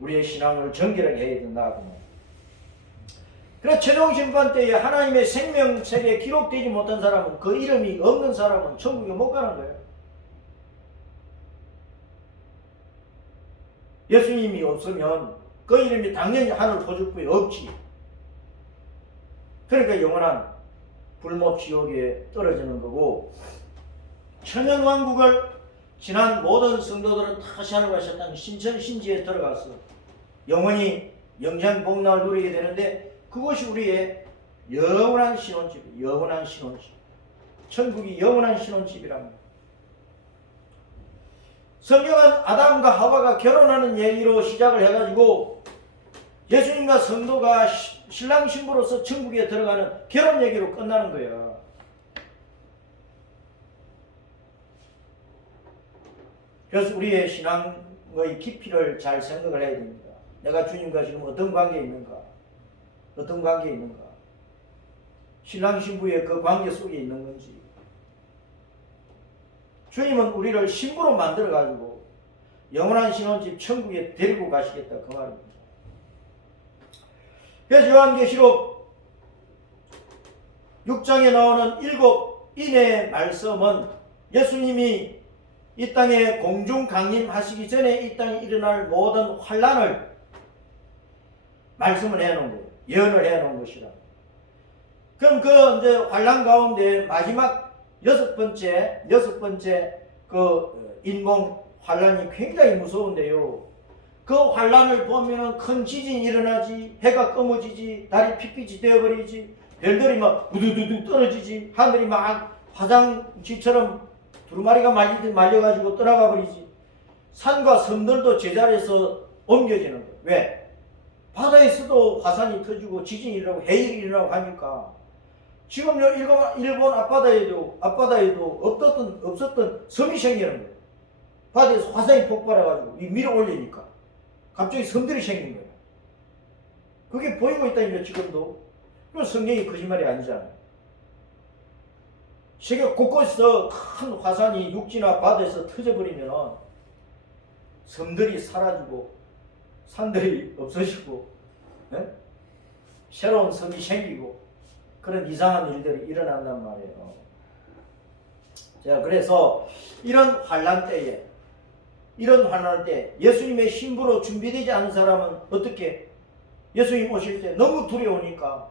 우리의 신앙을 정결하게 해야 된다고. 그래서 최종 심판 때에 하나님의 생명책에 기록되지 못한 사람은, 그 이름이 없는 사람은 천국에 못 가는 거예요. 예수님이 없으면 그 이름이 당연히 하늘 보직부에 없지. 그러니까 영원한 불못 지옥에 떨어지는 거고, 천연왕국을 지난 모든 성도들은 다 하늘로 가셨다는 신천신지에 들어가서 영원히 영생복락을 누리게 되는데, 그것이 우리의 영원한 신혼집이에요. 영원한 신혼집. 천국이 영원한 신혼집이랍니다. 성경은 아담과 하와가 결혼하는 얘기로 시작을 해가지고 예수님과 성도가 신랑 신부로서 천국에 들어가는 결혼 얘기로 끝나는 거야. 그래서 우리의 신앙의 깊이를 잘 생각을 해야 됩니다. 내가 주님과 지금 어떤 관계에 있는가? 어떤 관계에 있는가? 신랑 신부의 그 관계 속에 있는 건지. 주님은 우리를 신부로 만들어가지고 영원한 신혼집 천국에 데리고 가시겠다, 그 말입니다. 그래서 요한계시록 6장에 나오는 7인의 말씀은 예수님이 이 땅에 공중 강림하시기 전에 이 땅에 일어날 모든 환란을 말씀을 해놓은 거예요. 예언을 해놓은 것이라. 그럼 그 이제 환란 가운데 마지막 여섯 번째 그 인공 환란이 굉장히 무서운데요. 그 환란을 보면은 큰 지진이 일어나지, 해가 검어지지, 달이 핏빛이 되어버리지, 별들이 막 우두두두 떨어지지, 하늘이 막 화장지처럼 두루마리가 말려가지고 떠나가 버리지, 산과 섬들도 제자리에서 옮겨지는 거예요. 왜? 바다에서도 화산이 터지고 지진이 일어나고 해일이 일어나고 하니까. 지금 일본 앞바다에도 없었던 섬이 생기는 거예요. 바다에서 화산이 폭발해가지고 밀어 올리니까 갑자기 섬들이 생긴 거예요. 그게 보이고 있다니까 지금도. 그건 성경이 거짓말이 아니잖아요. 세계 곳곳에서 큰 화산이 육지나 바다에서 터져버리면 섬들이 사라지고 산들이 없어지고, 네? 새로운 섬이 생기고 그런 이상한 일들이 일어난단 말이에요. 자, 그래서 이런 환란 때 예수님의 신부로 준비되지 않은 사람은 어떻게? 예수님 오실 때 너무 두려우니까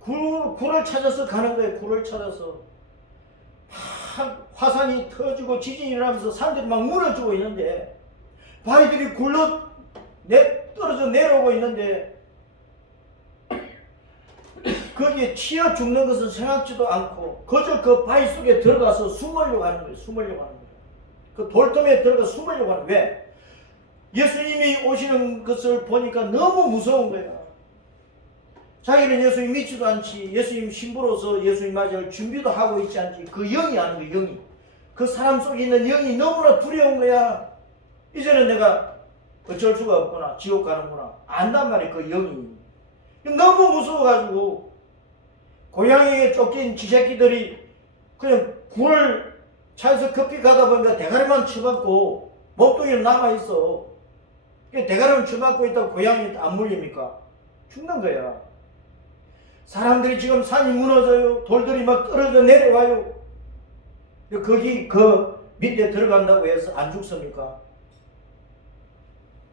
굴을 찾아서 가는 거예요. 굴을 찾아서. 화산이 터지고 지진이 일어나면서 산들이 막 무너지고 있는데 바위들이 굴러 떨어져 내려오고 있는데 거기에 치여 죽는 것은 생각지도 않고 그저 그 바위 속에 들어가서 숨으려고 하는 거예요. 그 돌틈에 들어가 숨으려고 하는 거예요. 왜? 예수님이 오시는 것을 보니까 너무 무서운 거야. 자기는 예수님 믿지도 않지, 예수님 신부로서 예수님 맞이할 준비도 하고 있지 않지. 그 영이 아는 거야, 영이. 그 사람 속에 있는 영이 너무나 두려운 거야. 이제는 내가 어쩔 수가 없구나, 지옥 가는구나 안단 말이야. 그 영이 너무 무서워가지고 고양이에 쫓긴 쥐새끼들이 그냥 굴을 차에서 급히 가다 보니까 대가리만 쳐박고 목동이는 남아있어. 대가리만 쳐박고 있다고 고양이 안 물립니까? 죽는 거야. 사람들이 지금 산이 무너져요. 돌들이 막 떨어져 내려와요. 거기 그 밑에 들어간다고 해서 안 죽습니까?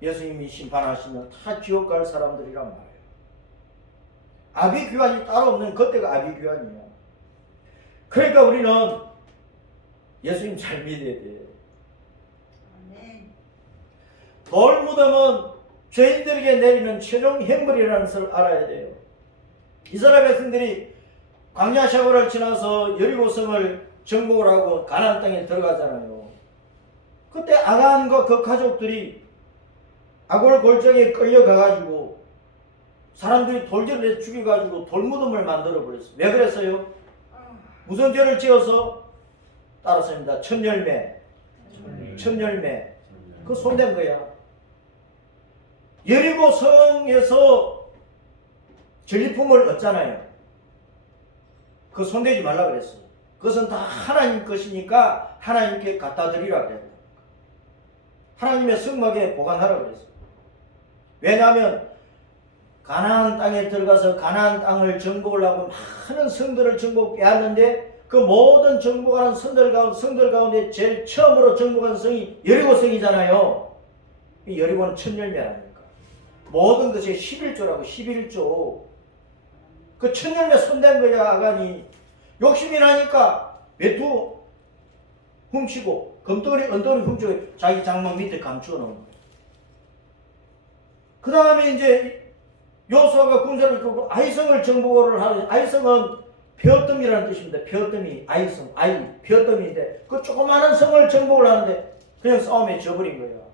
예수님이 심판하시면 다 지옥 갈 사람들이란 말이에요. 아비규환이 따로 없는 그때가 아비규환이야. 그러니까 우리는 예수님 잘 믿어야 돼. 돌무덤은 죄인들에게 내리는 최종 형벌이라는 것을 알아야 돼요. 이스라엘 백성들이 광야 세월을 지나서 여리고성을 정복을 하고 가나안 땅에 들어가잖아요. 그때 아간과 그 가족들이 아골 골정에 끌려가가지고 사람들이 돌질을 죽여가지고 돌무덤을 만들어 버렸어요. 왜 그랬어요? 무슨 죄를 지어서? 따랐습니다. 천열매. 그 손댄 거야. 여리고 성에서 전리품을 얻잖아요. 그 손대지 말라 그랬어요. 그것은 다 하나님 것이니까 하나님께 갖다 드리라 그랬다. 하나님의 성막에 보관하라 그랬어요. 왜냐하면 가나안 땅에 들어가서 가나안 땅을 정복을 하고 많은 성들을 정복해왔는데 그 모든 정복하는 성들 가운데 제일 처음으로 정복한 성이 여리고성이잖아요. 이 여리고는 천열매 아닙니까? 모든 것이 11조라고 11조. 그 천열매 손댄 거야. 아간이 욕심이 나니까 외투 훔치고 금덩어리 은덩어리 훔치고 자기 장막 밑에 감추어 놓은 거예요. 그 다음에 이제 요수아가 군사를 끌고 아이성을 정복을 하는, 아이성은 벼뜸이라는 뜻입니다. 벼뜸이 아이성, 벼뜸인데 그 조그마한 성을 정복을 하는데 그냥 싸움에 져버린 거예요.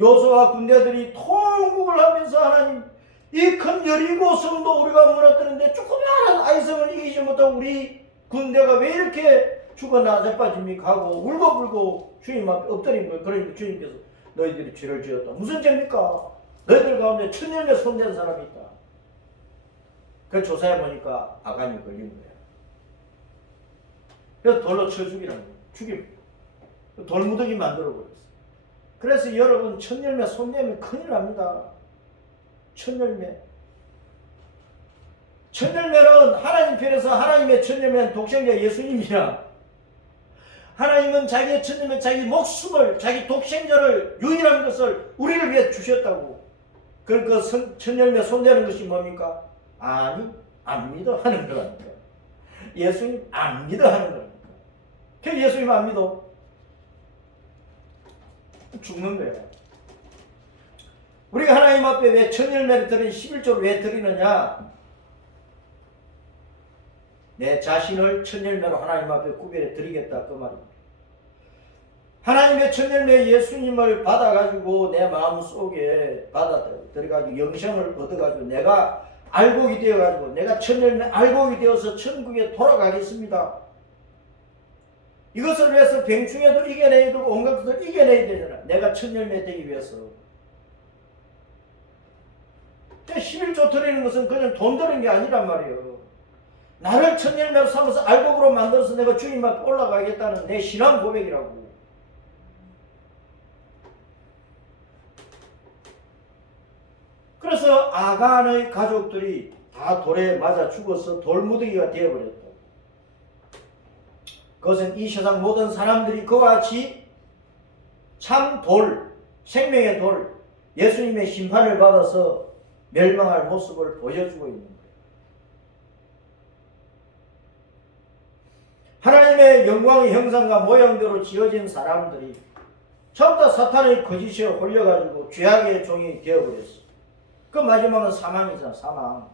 요수아 군대들이 통곡을 하면서 하나님, 이 큰 여리고 성도 우리가 무너뜨렸는데 조그마한 아이성을 이기지 못하고 우리 군대가 왜 이렇게 죽어 나자빠집니까 하고 울고불고 주님 앞에 엎드린 거예요. 그러니까 주님께서 너희들이 죄를 지었다. 무슨 죄입니까? 너희들 가운데 천년에 손댄 사람이 있다. 그 조사해 보니까 아간이 걸린 거야. 그래서 돌로 쳐 죽이라는 거야. 죽임. 돌무더기 만들어 버렸어. 그래서 여러분 천열매 손대면 큰일 납니다. 천열매. 천열매는 하나님 편에서 하나님의 천열매는 독생자 예수님이야. 하나님은 자기의 천열매, 자기 목숨을, 자기 독생자를, 유일한 것을 우리를 위해 주셨다고. 그러니까 천열매 손대는 것이 뭡니까? 아니, 안 믿어 하는 거라니까. 예수님 안 믿어 하는 거라니까. 그 예수님 안 믿어? 죽는 거야. 우리가 하나님 앞에 왜 천열매를 드린 11조를 왜 드리느냐? 내 자신을 천열매로 하나님 앞에 구별해 드리겠다 그 말입니다. 하나님의 천열매 예수님을 받아가지고 내 마음속에 받아들여가지고 영생을 얻어가지고 내가 알곡이 되어가지고 내가 천열매 알곡이 되어서 천국에 돌아가겠습니다. 이것을 위해서 병충해도 이겨내야 되고 온갖 것을 이겨내야 되잖아. 내가 천열매 되기 위해서. 11조 드리는 것은 그냥 돈 드는 게 아니란 말이에요. 나를 천열매로 삼아서 알곡으로 만들어서 내가 주님 앞에 올라가겠다는 내 신앙 고백이라고. 그래서 아간의 가족들이 다 돌에 맞아 죽어서 돌무더기가 되어버렸다. 그것은 이 세상 모든 사람들이 그와 같이 참 돌, 생명의 돌, 예수님의 심판을 받아서 멸망할 모습을 보여주고 있는 거예요. 하나님의 영광의 형상과 모양대로 지어진 사람들이 전부 다 사탄의 거짓에 홀려가지고 죄악의 종이 되어버렸어. 그 마지막은 사망이잖아, 사망.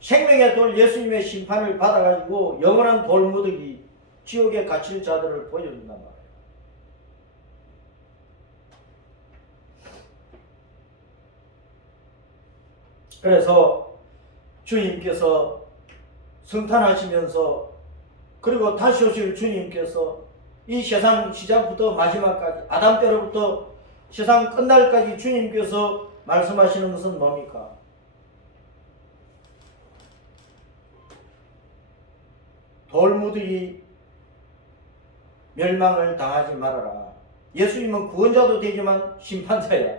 생명의 돌 예수님의 심판을 받아가지고 영원한 돌무더기 지옥에 갇힐 자들을 보여준단 말이에요. 그래서 주님께서 성탄하시면서 그리고 다시 오실 주님께서 이 세상 시작부터 마지막까지 아담 때로부터 세상 끝날까지 주님께서 말씀하시는 것은 뭡니까? 돌무더기 멸망을 당하지 말아라. 예수님은 구원자도 되지만 심판자야.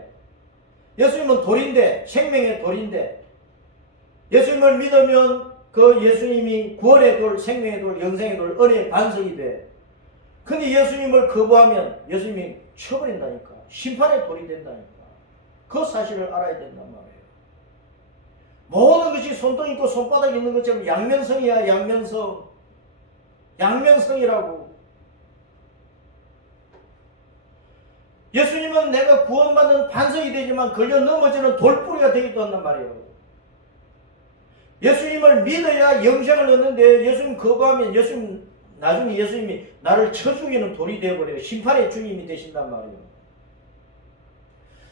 예수님은 돌인데, 생명의 돌인데, 예수님을 믿으면 그 예수님이 구원의 돌, 생명의 돌, 영생의 돌, 은혜의 반석이 돼. 근데 예수님을 거부하면 예수님이 쳐버린다니까. 심판의 돌이 된다니까. 그 사실을 알아야 된단 말이에요. 모든 것이 손등 있고 손바닥 있는 것처럼 양면성이야. 양면성. 양면성이라고. 예수님은 내가 구원받는 반석이 되지만 걸려 넘어지는 돌뿌리가 되기도 한단 말이에요. 예수님을 믿어야 영생을 얻는데 예수님 거부하면 나중에 예수님이 나를 쳐 죽이는 돌이 되어버려요. 심판의 주님이 되신단 말이에요.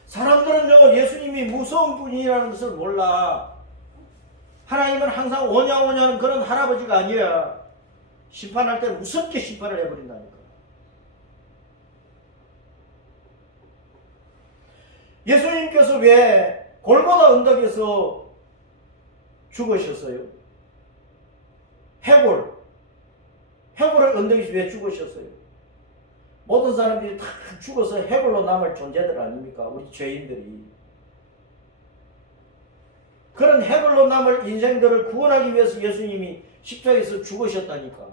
사람들은요, 예수님이 무서운 분이라는 것을 몰라. 하나님은 항상 오냐오냐는 그런 할아버지가 아니야. 심판할 때 무섭게 심판을 해버린다니까. 예수님께서 왜 골고다 언덕에서 죽으셨어요? 해골을 언덕에서 왜 죽으셨어요? 모든 사람들이 다 죽어서 해골로 남을 존재들 아닙니까? 우리 죄인들이. 그런 해골로 남을 인생들을 구원하기 위해서 예수님이 십자가에서 죽으셨다니까.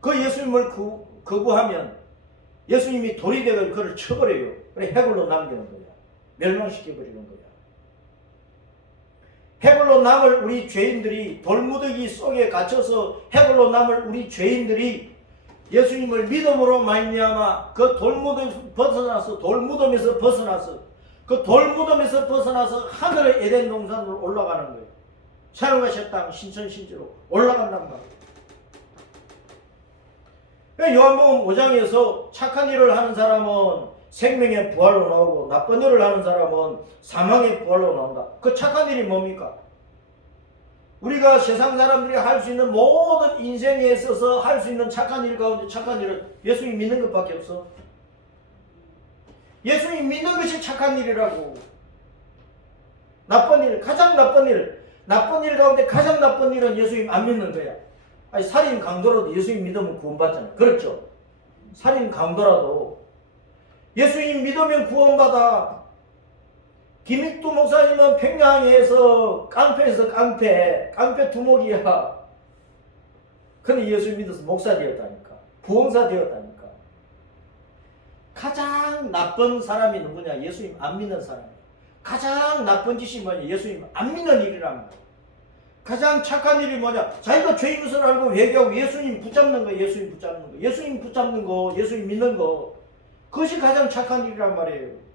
그 예수님을 거부하면 예수님이 돌이 되어 그를 쳐버려요. 그래 해골로 남기는 거야. 멸망시켜버리는 거야. 해골로 남을 우리 죄인들이 돌무더기 속에 갇혀서 해골로 남을 우리 죄인들이 예수님을 믿음으로 말미암아 그 돌무덤에서 벗어나서 그 돌무덤에서 벗어나서 하늘의 에덴 동산으로 올라가는 거예요. 산과 새 땅 신천신지로 올라간단 말이에요. 요한복음 5장에서 착한 일을 하는 사람은 생명의 부활로 나오고 나쁜 일을 하는 사람은 사망의 부활로 나온다. 그 착한 일이 뭡니까? 우리가 세상 사람들이 할 수 있는 모든 인생에 있어서 할 수 있는 착한 일 가운데 착한 일은 예수님 믿는 것밖에 없어. 예수님 믿는 것이 착한 일이라고. 나쁜 일, 가장 나쁜 일 가운데 가장 나쁜 일은 예수님 안 믿는 거야. 아니 살인 강도라도 예수님 믿으면 구원받잖아요. 그렇죠? 살인 강도라도 예수님 믿으면 구원받아. 김익두 목사님은 평양에서 깡패에서 깡패 두목이야. 근데 예수 믿어서 목사 되었다니까. 부흥사 되었다니까. 가장 나쁜 사람이 누구냐? 예수님 안 믿는 사람이야. 가장 나쁜 짓이 뭐냐? 예수님 안 믿는 일이란 말이야. 가장 착한 일이 뭐냐? 자기가 죄인 것을 알고 회개하고 예수님 붙잡는 거, 예수님 붙잡는 거, 예수님 믿는 거. 그것이 가장 착한 일이란 말이에요.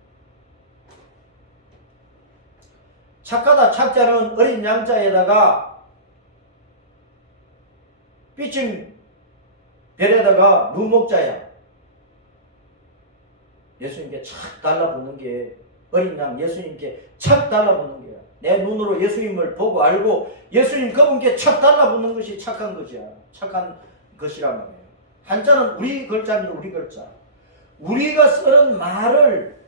착하다 착자는 어린 양자에다가 삐친 별에다가 누목자야. 예수님께 착 달라붙는 게 어린 양 예수님께 착 달라붙는 거야. 내 눈으로 예수님을 보고 알고 예수님 그분께 착 달라붙는 것이 착한 것이야. 착한 것이란 말이에요. 한자는 우리 글자입니다. 우리 글자. 우리가 쓰는 말을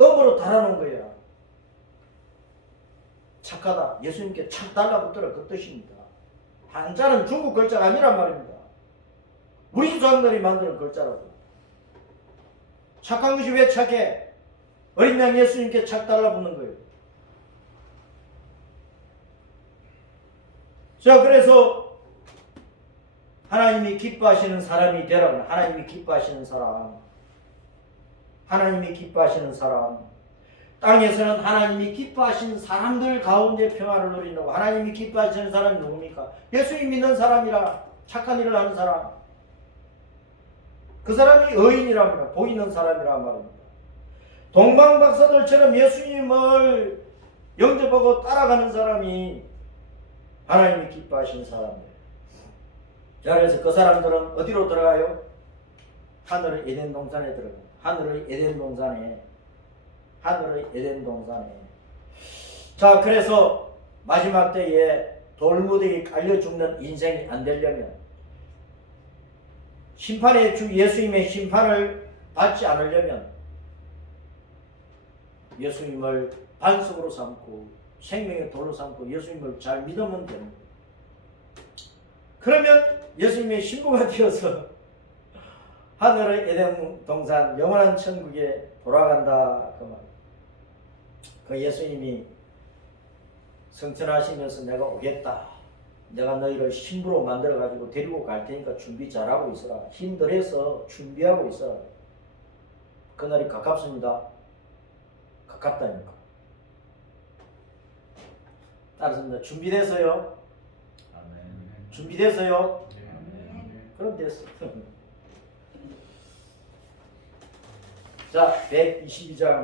음으로 달아놓은 거야. 착하다. 예수님께 착 달라붙더라. 그 뜻입니다. 한자는 중국 글자가 아니란 말입니다. 우리 조상들이 만드는 글자라고. 착한 것이 왜 착해? 어린 양 예수님께 착 달라붙는 거예요. 자, 그래서 하나님이 기뻐하시는 사람이 되라고. 하나님이 기뻐하시는 사람. 하나님이 기뻐하시는 사람. 땅에서는 하나님이 기뻐하시는 사람들 가운데 평화를 누린다고. 하나님이 기뻐하시는 사람이 누굽니까? 예수님 믿는 사람이라. 착한 일을 하는 사람. 그 사람이 의인이랍니다. 복 있는 사람이란 말입니다. 동방박사들처럼 예수님을 영접하고 따라가는 사람이 하나님이 기뻐하시는 사람이에요. 자, 그래서 그 사람들은 어디로 들어가요? 하늘의 에덴 동산에 들어가요. 하늘의 에덴 동산에. 자, 그래서 마지막 때에 돌무더기 깔려 죽는 인생이 안 되려면 심판의 주 예수님의 심판을 받지 않으려면 예수님을 반석으로 삼고 생명의 돌로 삼고 예수님을 잘 믿으면 됩니다. 그러면 예수님의 신부가 되어서 하늘의 에덴 동산 영원한 천국에 돌아간다 그 말. 그 예수님이 성천하시면서 내가 오겠다. 내가 너희를 신부로 만들어 가지고 데리고 갈 테니까 준비 잘하고 있어라. 힘들어서 준비하고 있어라. 그날이 가깝습니다. 가깝다니까. 따라서 준비돼서요. 준비돼서요. 그럼 됐어. 자, 122장